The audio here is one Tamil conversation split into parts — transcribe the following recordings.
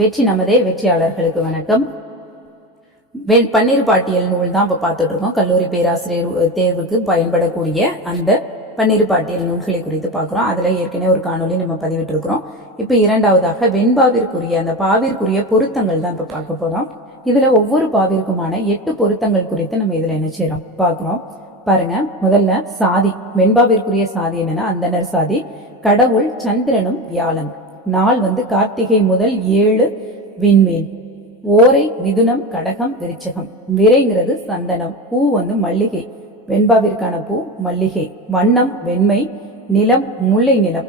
வெற்றி நமதே வெற்றியாளர்களுக்கு வணக்கம். வெண் பன்னீர் பாட்டியல் நூல் தான் இப்போ பார்த்துட்டு இருக்கோம் கல்லூரி பேராசிரியர் தேர்வுக்கு பயன்படக்கூடிய அந்த பன்னீர் பாட்டியல் நூல்களை குறித்து பார்க்குறோம். அதில் ஏற்கனவே ஒரு காணொளி நம்ம பதிவிட்டிருக்கிறோம். இப்போ இரண்டாவதாக வெண்பாவிற்குரிய அந்த பாவிற்குரிய பொருத்தங்கள் தான் இப்போ பார்க்க போகிறோம் இதில் ஒவ்வொரு பாவிற்குமான எட்டு பொருத்தங்கள் குறித்து நம்ம இதில் என்ன செய்கிறோம் பார்க்குறோம். பாருங்க. முதல்ல சாதி. வெண்பாவிற்குரிய சாதி என்னன்னா அந்தனர் சாதி. கடவுள் சந்திரனும் வியாழன். நாள் வந்து கார்த்திகை முதல் ஏழு விண்மீன். ஓரை மிதுனம் கடகம் விருச்சகம். விரைங்கிறது சந்தனம். பூ வந்து மல்லிகை. வெண்பாவிற்கான பூ மல்லிகை. வண்ணம் வெண்மை நிலம் முல்லை நிலம்.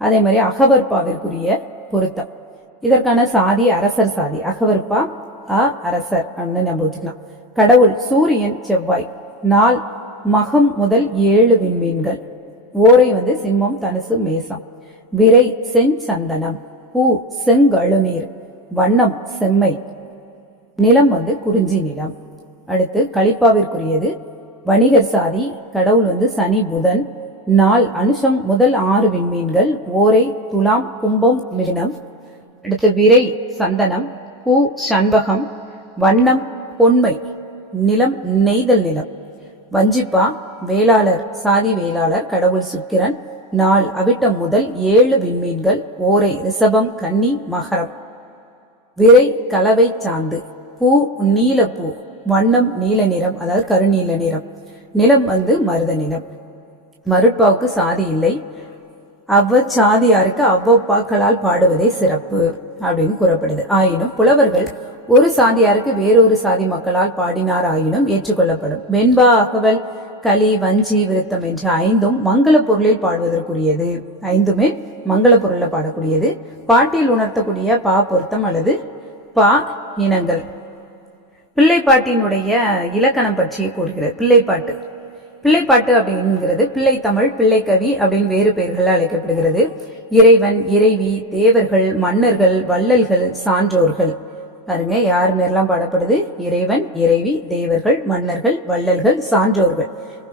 அதே மாதிரி அகவற்பாவிற்குரிய பொருத்தம். இதற்கான சாதி அரசர் சாதி. அகவற்பா அ அரசர் அப்படின்னு நம்ம வச்சுக்கலாம். கடவுள் சூரியன் செவ்வாய். நாள் மகம் முதல் ஏழு விண்மீன்கள். ஓரை வந்து சிம்மம் தனுசு மேசம். விரை செஞ்சந்தனம் பூ செங்கழுநீர் வண்ணம் செம்மை. நிலம் வந்து குறிஞ்சி நிலம். அடுத்து களிப்பாவிற்குரியது வணிகர் சாதி கடவுள் வந்து சனி புதன். நாள் அனுஷம் முதல் ஆறு விண்மீன்கள் ஓரை துலாம் கும்பம் மிதினம். அடுத்து விரை சந்தனம் பூ சண்பகம். வண்ணம் பொன்மை. நிலம் நெய்தல் நிலம். வஞ்சிப்பா வேளாளர் சாதி வேளாளர் கடவுள் சுக்கிரன். நாள் அவிட்டம் முதல் ஏழு விண்மீன்கள் ஓரை ரிஷபம் கன்னி மகரம். விரை கலவை சாந்து. பூ நீலப்பூ வண்ணம் நீல நிறம் அதாவது கருநீல நிறம். நிலம் வந்து மருத நிலம். மருட்பாவுக்கு சாதி இல்லை. அவ்வச்சாதியாருக்கு அவ்வப்பாக்களால் பாடுவதே சிறப்பு அப்படின்னு கூறப்படுது. ஆயினும் புலவர்கள் ஒரு சாதியாருக்கு வேறொரு சாதி மக்களால் பாடினார் ஆயினும் ஏற்றுக்கொள்ளப்படும். வெண்பா அகவல் களி வஞ்சி விருத்தம் என்ற ஐந்தும் மங்கள பொருளில் பாடுவதற்குரியது. ஐந்துமே மங்கள பொருளில் பாடக்கூடியது. பாட்டில் உணர்த்தக்கூடிய பா பொருத்தம் அல்லது பா இனங்கள். பிள்ளைப்பாட்டினுடைய இலக்கணம் பற்றி கூறுகிறது. பிள்ளைப்பாட்டு பிள்ளைப்பாட்டு அப்படிங்கிறது பிள்ளை தமிழ் பிள்ளை கவி அப்படின்னு வேறு பெயர்கள் அழைக்கப்படுகிறது. இறைவன் இறைவி தேவர்கள் மன்னர்கள் வள்ளல்கள் சான்றோர்கள். பாருங்க யார் மேலாம் பாடப்படுது? இறைவன் இறைவி தேவர்கள் மன்னர்கள் வள்ளல்கள் சான்றோர்கள்.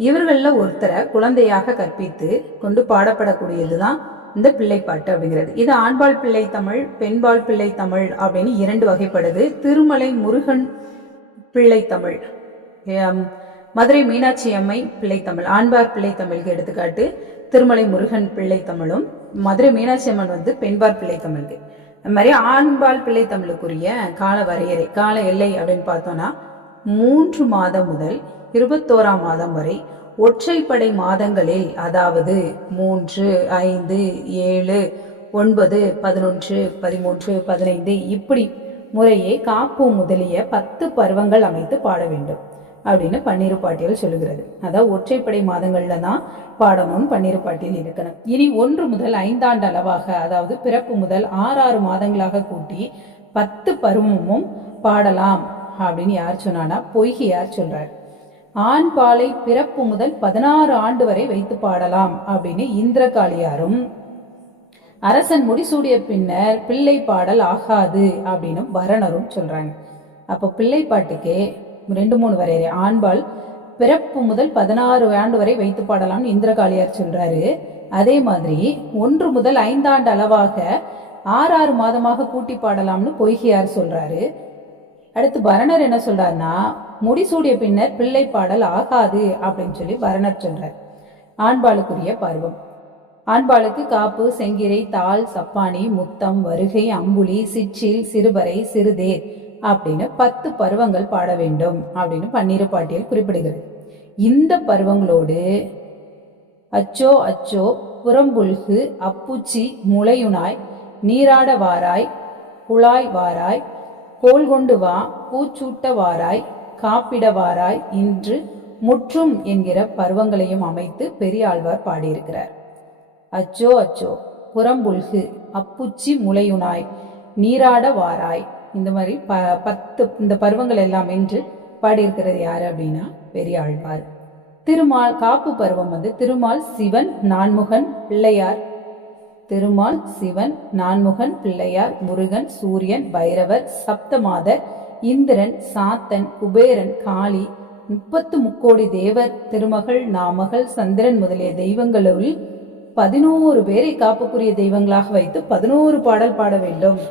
இவர்களில் ஒருத்தரை குழந்தையாக கற்பித்து கொண்டு பாடப்படக்கூடியதுதான் இந்த பிள்ளைப்பாட்டு அப்படிங்கிறது. இது ஆண்பால் பிள்ளை தமிழ் பெண்பால் பிள்ளை தமிழ் அப்படின்னு இரண்டு வகைப்படுது. திருமலை முருகன் பிள்ளை தமிழ். மதுரை மீனாட்சி அம்மை பிள்ளை தமிழ். ஆண்பார் பிள்ளை தமிழ்க்கு எடுத்துக்காட்டு திருமலை முருகன் பிள்ளை தமிழும் மதுரை மீனாட்சி அம்மன் வந்து பெண்பார் பிள்ளை தமிழ்க்கு. அது மாதிரி ஆண்பால் பிள்ளை தமிழுக்குரிய கால வரையறை கால எல்லை அப்படின்னு பார்த்தோம்னா மூன்று மாதம் முதல் இருபத்தோராம் மாதம் வரை ஒற்றைப்படை மாதங்களில் அதாவது மூன்று ஐந்து ஏழு ஒன்பது பதினொன்று பதிமூன்று பதினைந்து இப்படி முறையே காப்பு முதலிய பத்து பருவங்கள் அமைத்து பாட வேண்டும். அப்படின்னு பன்னிரு பாட்டியல் சொல்லுகிறது. அதாவது ஒற்றைப்படை மாதங்கள்ல தான் பாடணும்னு பன்னிரு பாட்டியல் இருக்கணும் இனி ஒன்று முதல் ஐந்தாண்டு அளவாக அதாவது பிறப்பு முதல் ஆறு ஆறு மாதங்களாக கூட்டி பத்து பருவமும் பாடலாம் அப்படின்னு யார் சொன்னானா பொய்கையார் சொல்றார். ஆண் பாலை பிறப்பு முதல் பதினாறு ஆண்டு வரை வைத்து பாடலாம் அப்படின்னு இந்திரகாளியாரும் அரசன் முடிசூடிய பின்னர் பிள்ளை பாடல் ஆகாது அப்படின்னு வரணரும் சொல்றாங்க. அப்போ பிள்ளை பாட்டுக்கே ரெண்டு மூணு வரையறை ஆண்பால் பிறப்பு முதல் பதினாறு ஆண்டு வரை வைத்து பாடலாம்னு இந்திரகாளியார் சொல்றாரு. அதே மாதிரி ஒன்று முதல் ஐந்தாண்டு அளவாக ஆறு ஆறு மாதமாக கூட்டி பாடலாம்னு பொய்கையார் சொல்றாரு. அடுத்து பரணர் என்ன சொல்றாருன்னா முடிசூடிய பின்னர் பிள்ளை பாடல் ஆகாது அப்படின்னு சொல்லி பரணர் சொல்றார். ஆண்பாளுக்குரிய பருவம். ஆண்பாளுக்கு காப்பு செங்கிரை தாள் சப்பானி முத்தம் வருகை அம்புலி சிற்றில் சிறுபறை சிறுதேர் அப்படின்னு பத்து பருவங்கள் பாட வேண்டும் அப்படின்னு பன்னிரு பாட்டியல் குறிப்பிடுகிறது. இந்த பருவங்களோடு அச்சோ அச்சோ புறம்புல்கு அப்புச்சி முளையுனாய் நீராட வாராய் குழாய் வாராய் கோல் கொண்டு வா பூச்சூட்ட வாராய் காப்பிட வாராய் இன்று முற்றும் என்கிற பருவங்களையும் அமைத்து பெரியாழ்வார் பாடியிருக்கிறார். அச்சோ அச்சோ புறம்புல்கு அப்புச்சி முளையுனாய் நீராட வாராய் இந்த மாதிரி ப பத்து இந்த பருவங்கள் எல்லாம் என்று பாடியிருக்கிறது யார் அப்படின்னா பெரியாழ்வார் திருமால் காப்பு பருவம் வந்து திருமால் சிவன் நான்முகன் பிள்ளையார். திருமால் சிவன் நான்முகன் பிள்ளையார் முருகன் சூரியன் பைரவர் சப்தமாதர் இந்திரன் சாத்தன் குபேரன் காளி முப்பத்து முக்கோடி தேவர் திருமகள் நாமகள் சந்திரன் முதலிய தெய்வங்களுள் பதினோரு பேரை காப்புக்குரிய தெய்வங்களாக வைத்து பதினோரு பாடல் பாட வேண்டும்.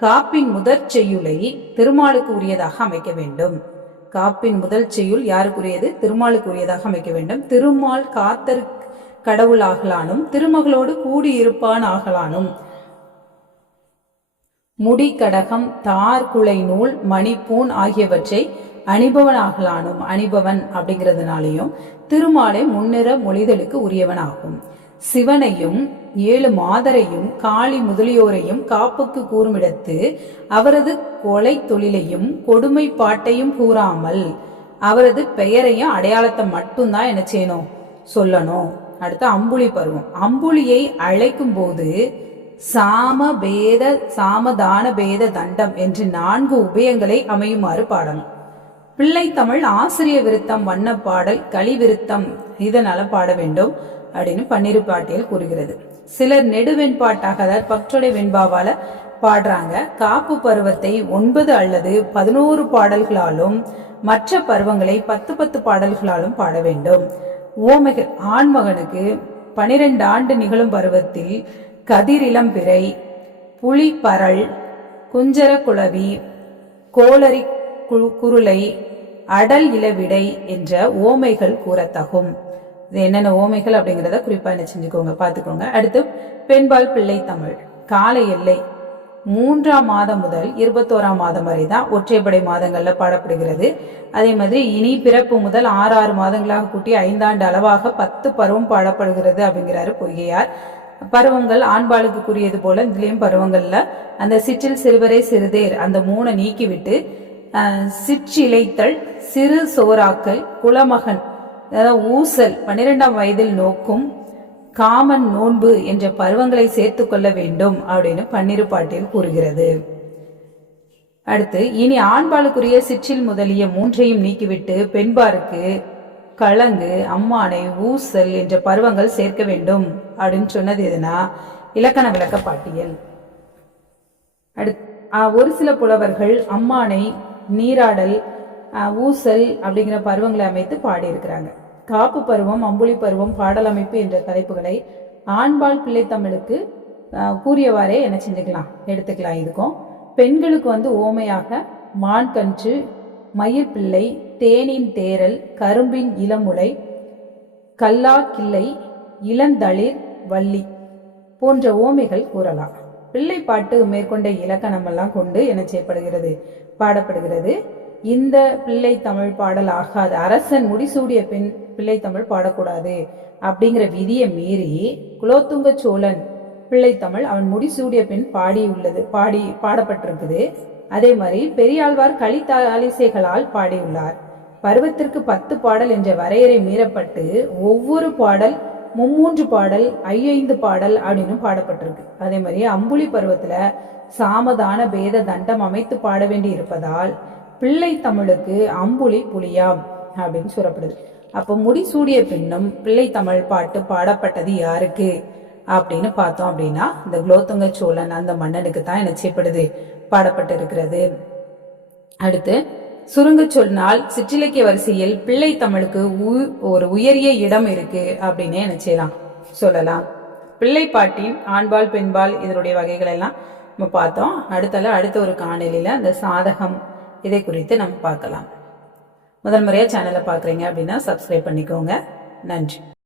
காப்பின் முதற் செய்யுளை திருமாலுக்கு உரியதாக அமைக்க வேண்டும். காப்பின் முதல் செய்யுள் யாருக்குரியது? திருமாலுக்கு உரியதாக அமைக்க வேண்டும். திருமால் காத்தர் கடவுளாகலானும் திருமகளோடு கூடியிருப்பான் ஆகலானும் முடி கடகம் தார் குலை நூல் மணிப்பூன் ஆகியவற்றை அணிபவன் ஆகலானும் அணிபவன் அப்படிங்கிறதுனாலையும் திருமாலை முன்னிற மொழிதலுக்கு உரியவன் ஆகும் சிவனையும் ஏழு மாதரையும் காளி முதலியோரையும் காப்புக்கு கூர்மிடத்து அவரது கொலை தொழிலையும் கொடுமை பாட்டையும் கூறாமல் அவரது பெயரையும் அடையாளத்தை மட்டும்தான் என்ன செய்யணும் சொல்லணும். அடுத்து அம்புலி பருவம். அம்புலியை அழைக்கும் போது சாம பேத சாமதான பேத தண்டம் என்று நான்கு உபயங்களை அமையுமாறு பாடணும். பிள்ளை தமிழ் ஆசிரிய விருத்தம் வண்ண பாடல் களி விருத்தம் இதனால பாட வேண்டும். அப்படின்னு பன்னிரு பாட்டியல் கூறுகிறது. சிலர் நெடுவெண்பாட்டாக அதாவது பற்றொடை வெண்பாவால பாடுறாங்க. காப்பு பருவத்தை ஒன்பது அல்லது பதினோரு பாடல்களாலும் மற்ற பருவங்களை பத்து பத்து பாடல்களாலும் பாட வேண்டும். ஓமைகள் ஆண்மகனுக்கு பனிரெண்டு ஆண்டு நிகழும் பருவத்தில் கதிரிளம் பிறை புலி பரல் குஞ்சர குளவி கோளரி கு- குருளை அடல் இளவிடை என்ற ஓமைகள் கூறத்தகும். இது என்னென்ன ஓமைகள் அப்படிங்கிறத குறிப்பாக என்ன செஞ்சுக்கோங்க பார்த்துக்கோங்க. அடுத்து பெண்பால் பிள்ளை தமிழ். கால எல்லை. மூன்றாம் மாதம் முதல் இருபத்தோராம் மாதம் வரை தான் ஒற்றைப்படை மாதங்களில் பாடப்படுகிறது. அதே மாதிரி இனி பிறப்பு முதல் ஆறு ஆறு மாதங்களாக கூட்டி ஐந்தாண்டு அளவாக பத்து பருவம் பாடப்படுகிறது அப்படிங்கிறாரு பொய்கையார். பருவங்கள் ஆண்பாளுக்கு கூறியது போல இதுலேயும் பருவங்களில் அந்த சிற்றில் சிறுவரை சிறுதேர் அந்த மூணை நீக்கிவிட்டு சிற்றிலைத்தல் சிற்றிழைத்தல் சிறு சோறாக்கல் குலமகன் அதாவது ஊசல் பன்னிரெண்டாம் வயதில் நோக்கும் காமன் நோன்பு என்ற பருவங்களை சேர்த்து கொள்ள வேண்டும் அப்படின்னு பன்னிரு பாட்டில் கூறுகிறது. அடுத்து இனி ஆண்பாளுக்குரிய சிற்றில் முதலிய மூன்றையும் நீக்கிவிட்டு பெண்பாருக்கு கலங்கு அம்மானை ஊசல் என்ற பருவங்கள் சேர்க்க வேண்டும் அப்படின்னு சொன்னது எதுனா? இலக்கண விளக்க பாட்டியல் அடுத் ஒரு சில புலவர்கள் அம்மானை நீராடல் ஊசல் அப்படிங்கிற பருவங்களை அமைத்து பாடியிருக்கிறாங்க. காப்பு பருவம் அம்புலி பருவம் பாடல் அமைப்பு என்ற தலைப்புகளை ஆண்பால் பிள்ளைத்தமிழுக்கு கூறியவாறே என்ன செஞ்சுக்கலாம் எடுத்துக்கலாம் இதுக்கும். பெண்களுக்கு வந்து ஓமையாக மான் கன்று மயிர்பிள்ளை தேனின் தேரல் கரும்பின் இளமுலை கல்லா கிள்ளை இளந்தளிர் வள்ளி போன்ற ஓமைகள் கூறலாம். பிள்ளை பாட்டு மேற்கொண்ட இலக்கணமெல்லாம் கொண்டு என்ன செய்யப்படுகிறது பாடப்படுகிறது. இந்த பிள்ளை தமிழ் பாடல் ஆகாது. அரசன் முடிசூடிய பின் பிள்ளை தமிழ் பாடக்கூடாது அப்படிங்கிற விதியை மீறி குலோத்துங்க சோழன் பிள்ளை தமிழ் அவன் முடிசூடிய பின் பாடியுள்ளது பாடி பாடப்பட்டிருக்குது அதே மாதிரி பெரியாழ்வார் கலித்தாலிசைகளால் பாடியுள்ளார். பருவத்திற்கு பத்து பாடல் என்ற வரையறை மீறப்பட்டு ஒவ்வொரு பாடல் மும்மூன்று பாடல் ஐந்து பாடல் அப்படின்னு பாடப்பட்டிருக்கு. அதே மாதிரி அம்புலி பருவத்துல சாமதான பேத தண்டம் அமைத்து பாட வேண்டி இருப்பதால் பிள்ளை தமிழுக்கு அம்புலி புலியாம் அப்படின்னு சொல்லப்படுது. அப்போ முடிசூடிய பின்னும் பிள்ளை தமிழ் பாட்டு பாடப்பட்டது யாருக்கு? அப்படின்னு பார்த்தோம் அப்படின்னா இந்த குலோத்துங்க சோழன் அந்த மன்னனுக்கு தான் என்ன செய்யப்படுது? பாடப்பட்டு இருக்கிறது அடுத்து சுருங்க சொன்னால் சிற்றிலக்கிய வரிசையில் பிள்ளை தமிழுக்கு உ- ஒரு உயரிய இடம் இருக்கு அப்படின்னு என்ன செய்யலாம்? சொல்லலாம். பிள்ளை பாட்டி ஆண்பால் பெண்பால் இதனுடைய வகைகள் எல்லாம் நம்ம பார்த்தோம். அடுத்தல அடுத்த ஒரு காணொலியில அந்த சாதகம் இதை குறித்து நம்ம பார்க்கலாம். முதல் முறையாக சேனலை பார்க்குறீங்க அப்படின்னா சப்ஸ்கிரைப் பண்ணிக்கோங்க. நன்றி.